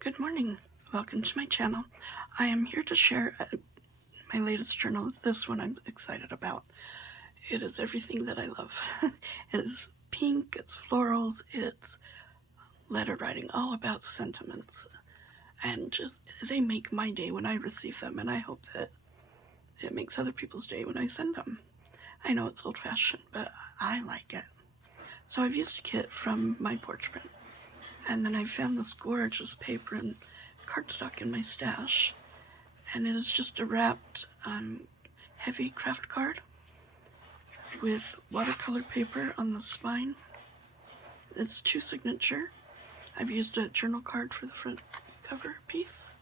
Good morning. Welcome to my channel. I am here to share my latest journal. This one I'm excited about. It is everything that I love. It is pink, it's florals, it's letter writing, all about sentiments. And just, they make my day when I receive them, and I hope that it makes other people's day when I send them. I know it's old-fashioned, but I like it. So I've used a kit from my porch print. And then I found this gorgeous paper and cardstock in my stash. And it is just a wrapped heavy craft card with watercolor paper on the spine. It's 2 signature. I've used a journal card for the front cover piece.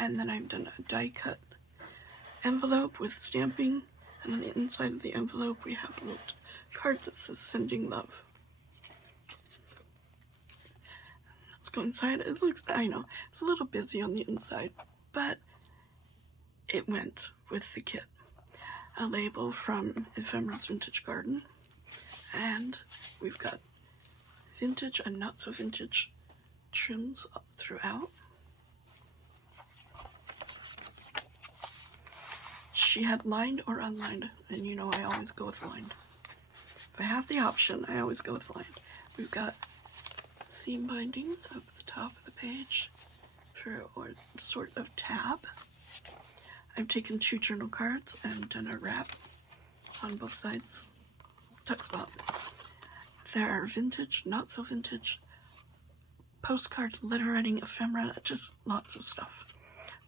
And then I've done a die cut envelope with stamping. And on the inside of the envelope we have a little card that says sending love. Go inside. It looks, I know, it's a little busy on the inside, but it went with the kit. A label from Ephemera's Vintage Garden, and we've got vintage and not so vintage trims throughout. She had lined or unlined, and you know I always go with lined. If I have the option, I always go with lined. We've got seam binding up at the top of the page for a sort of tab. I've taken 2 journal cards and done a wrap on both sides, tuck spot. There are vintage, not so vintage, postcards, letter writing, ephemera, just lots of stuff.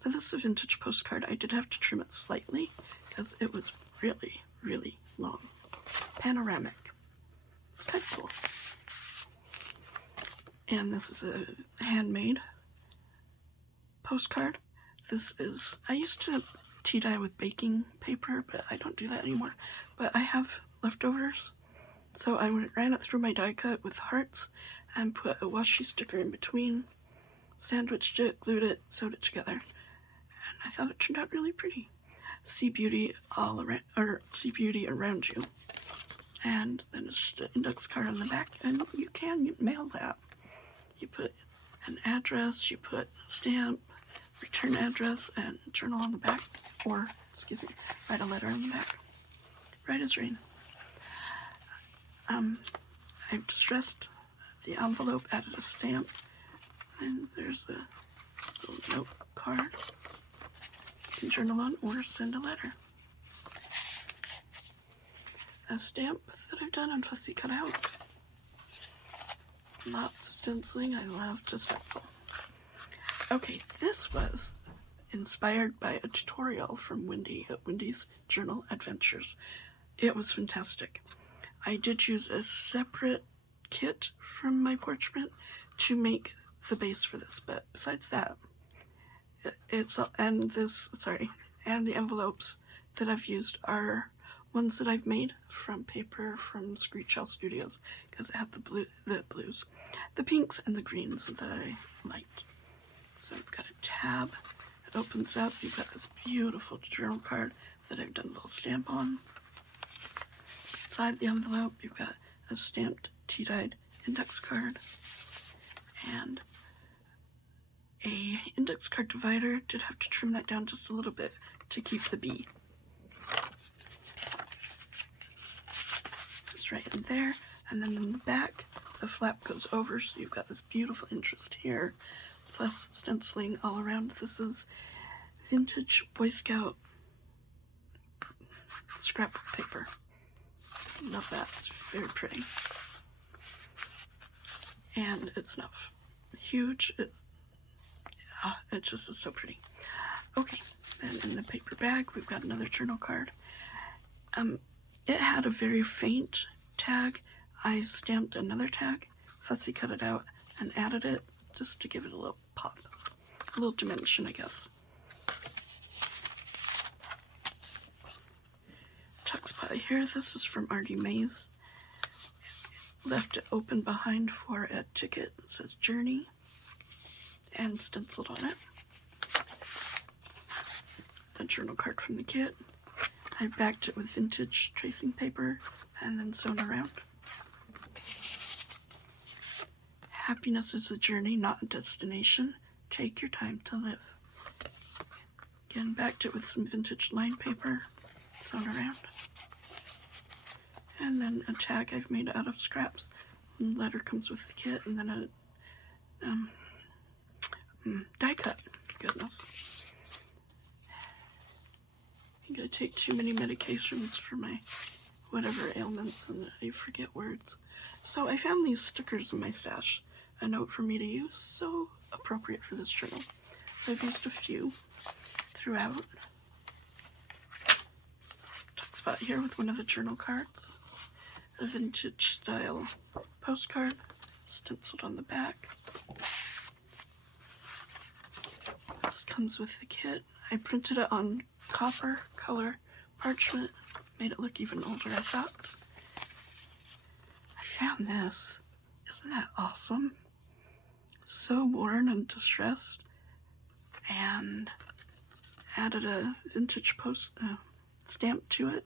So this is a vintage postcard. I did have to trim it slightly because it was really, really long. Panoramic. It's kind of cool. And this is a handmade postcard. This is, I used to tea dye with baking paper, but I don't do that anymore. But I have leftovers, so I ran it through my die cut with hearts and put a washi sticker in between, sandwiched it, glued it, sewed it together, and I thought it turned out really pretty. See beauty all around, or see beauty around you. And then it's just an index card on the back, and you can mail that. You put an address, you put stamp, return address, and journal on the back, or, excuse me, write a letter on the back. Right as rain. I've distressed the envelope, added a stamp, and there's a little note card. You can journal on or send a letter. A stamp that I've done on fussy cutout. Lots of stenciling. I love to stencil. Okay, this was inspired by a tutorial from Wendy at Wendy's Journal Adventures. It was fantastic. I did use a separate kit from my porch print to make the base for this, but besides that, and the envelopes that I've used are ones that I've made from paper from Screech Owl Studios, because it had the blues, the pinks, and the greens that I liked. So we've got a tab. It opens up. You've got this beautiful journal card that I've done a little stamp on. Inside the envelope, you've got a stamped tea-dyed index card and a index card divider. Did have to trim that down just a little bit to keep the bee. Right in there, and then in the back the flap goes over, so you've got this beautiful interest here, plus stenciling all around. This is vintage Boy Scout scrapbook paper. Love that. It's very pretty, and it's not huge. It just is so pretty. Okay, then in the paper bag we've got another journal card. It had a very faint tag. I stamped another tag, fussy cut it out, and added it just to give it a little pop, a little dimension, I guess. Tuck spot here. This is from Artie Mays. Left it open behind for a ticket. It says Journey, and stenciled on it. A journal card from the kit. I backed it with vintage tracing paper and then sewn around. Happiness is a journey, not a destination. Take your time to live. Again, backed it with some vintage lined paper thrown around. And then a tag I've made out of scraps. And the letter comes with the kit, and then a die cut. Goodness. I think I take too many medications for my whatever ailments and I forget words. So I found these stickers in my stash. A note for me to use, so appropriate for this journal. So I've used a few throughout. Talk spot here with one of the journal cards. A vintage style postcard stenciled on the back. This comes with the kit. I printed it on copper color parchment. Made it look even older, I thought. I found this. Isn't that awesome? So worn and distressed. And added a vintage stamp to it.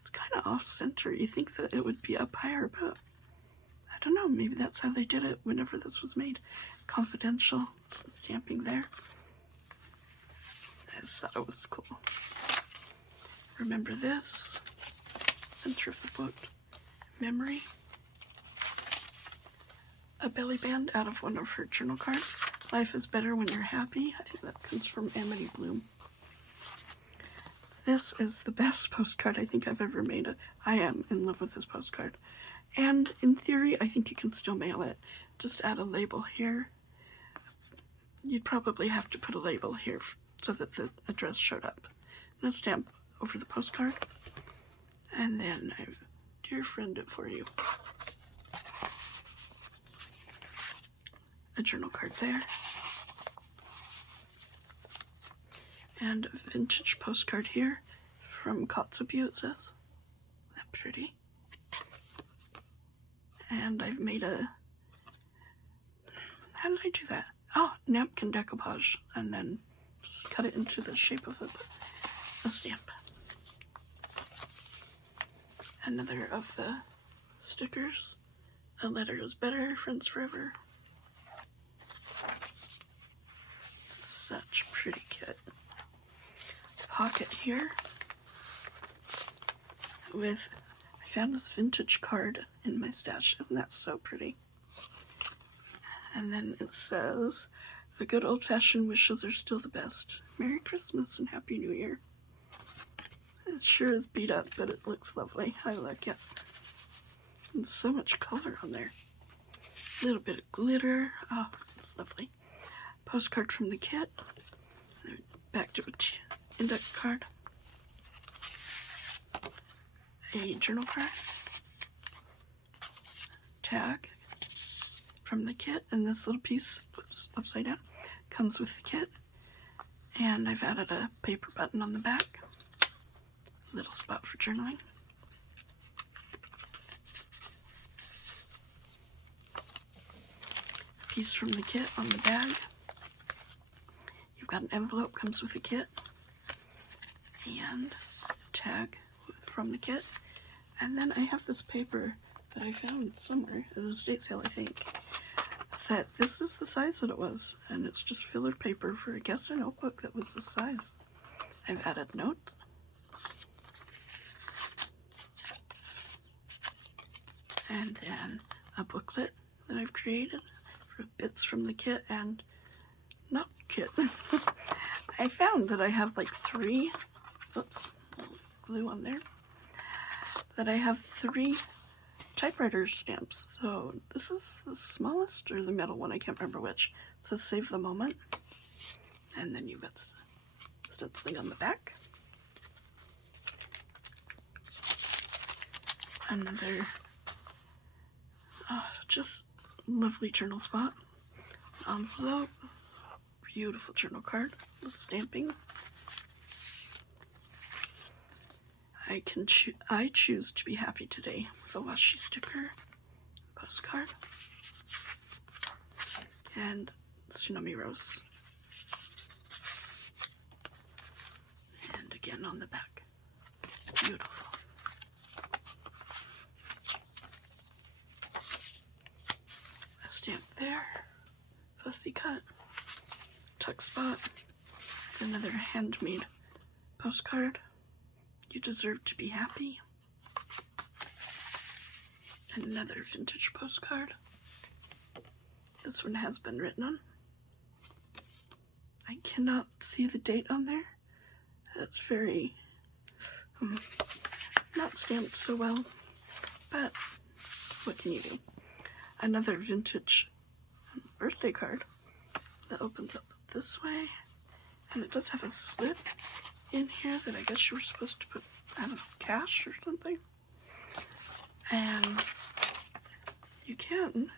It's kind of off-center. You think that it would be up higher, but I don't know. Maybe that's how they did it whenever this was made. Confidential stamping there. I just thought it was cool. Remember this. Center of the book. Memory. A belly band out of one of her journal cards. Life is better when you're happy. I think that comes from Amity Bloom. This is the best postcard I think I've ever made. I am in love with this postcard. And in theory, I think you can still mail it. Just add a label here. You'd probably have to put a label here so that the address showed up. And a stamp over the postcard. And then I dear friend it for you. A journal card there. And a vintage postcard here from Kotzebue, it says. Isn't that pretty? And I've made a... How did I do that? Oh, napkin decoupage. And then just cut it into the shape of a stamp. Another of the stickers. A letter is better, friends forever. Such pretty kit. Pocket here with, I found this vintage card in my stash. Isn't that so pretty? And then it says, the good old-fashioned wishes are still the best. Merry Christmas and Happy New Year. It sure is beat up, but it looks lovely. I like it. And so much color on there. A little bit of glitter. Oh, it's lovely. Postcard from the kit. Back to an index card. A journal card. Tag from the kit, and this little piece flips upside down. Comes with the kit. And I've added a paper button on the back. Little spot for journaling. A piece from the kit on the bag. You've got an envelope, comes with the kit. And a tag from the kit. And then I have this paper that I found somewhere at an estate sale, I think. That this is the size that it was. And it's just filler paper for, I guess, a notebook that was this size. I've added notes. And then a booklet that I've created for bits from the kit and not kit. I found that I have like 3, oops, glue on there, that I have 3 typewriter stamps. So this is the smallest or the middle one, I can't remember which. It says save the moment. And then you've got stenciling on the back. Another just lovely journal spot. Envelope. Beautiful journal card. The stamping. I choose to be happy today with a washi sticker. Postcard. And tsunami rose. And again on the back. Beautiful. Stamp there, fussy cut, tuck spot. Another handmade postcard. You deserve to be happy. Another vintage postcard. This one has been written on. I cannot see the date on there. That's very not stamped so well, but what can you do? Another vintage birthday card that opens up this way, and it does have a slit in here that I guess you were supposed to put, I don't know, cash or something. And you can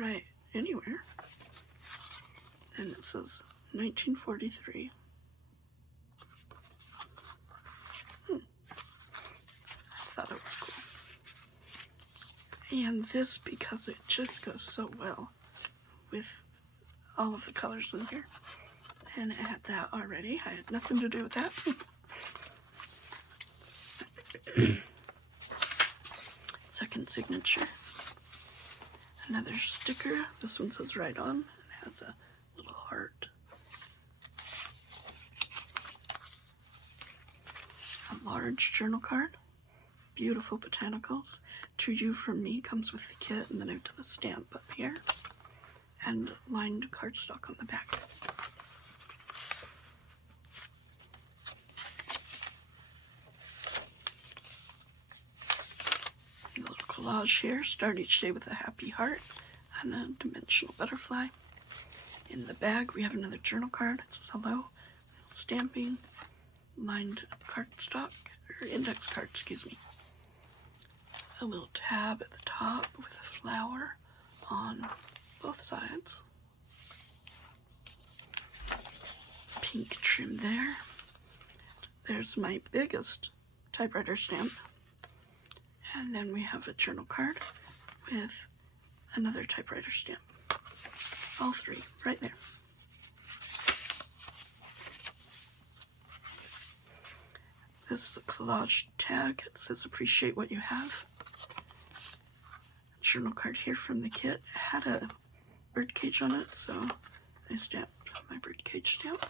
write anywhere, and it says 1943. I thought it was cool. And this, because it just goes so well with all of the colors in here. And it had that already. I had nothing to do with that. Second signature. Another sticker. This one says right on. It has a little heart. A large journal card. Beautiful botanicals. To You From Me comes with the kit, and then I've done a stamp up here. And lined cardstock on the back. A little collage here. Start each day with a happy heart and a dimensional butterfly. In the bag, we have another journal card. It says hello. Stamping. Lined cardstock, or index card, excuse me. A little tab at the top with a flower on both sides. Pink trim there. There's my biggest typewriter stamp. And then we have a journal card with another typewriter stamp. All three right there. This is a collage tag. It says appreciate what you have. Journal card here from the kit. It had a birdcage on it, so I stamped my birdcage stamp.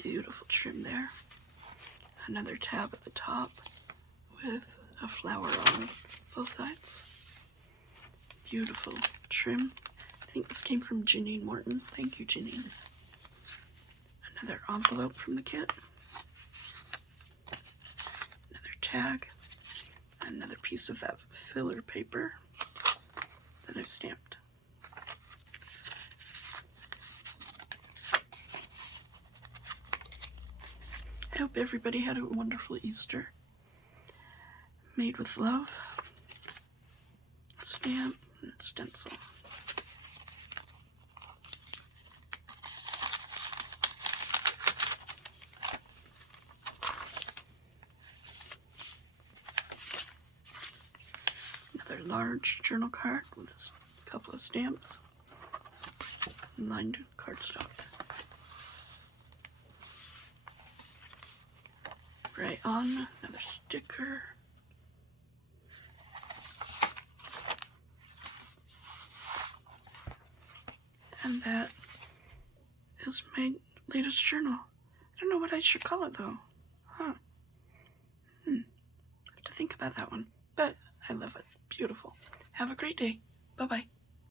Beautiful trim there. Another tab at the top with a flower on both sides. Beautiful trim. I think this came from Janine Morton. Thank you, Janine. Another envelope from the kit. Another tag. Another piece of that filler paper that I've stamped. I hope everybody had a wonderful Easter. Made with love. Stamp and stencil. Another large journal card with a couple of stamps. Lined cardstock. Right on, another sticker. And that is my latest journal. I don't know what I should call it though. I have to think about that one. But I love it. Beautiful. Have a great day. Bye-bye.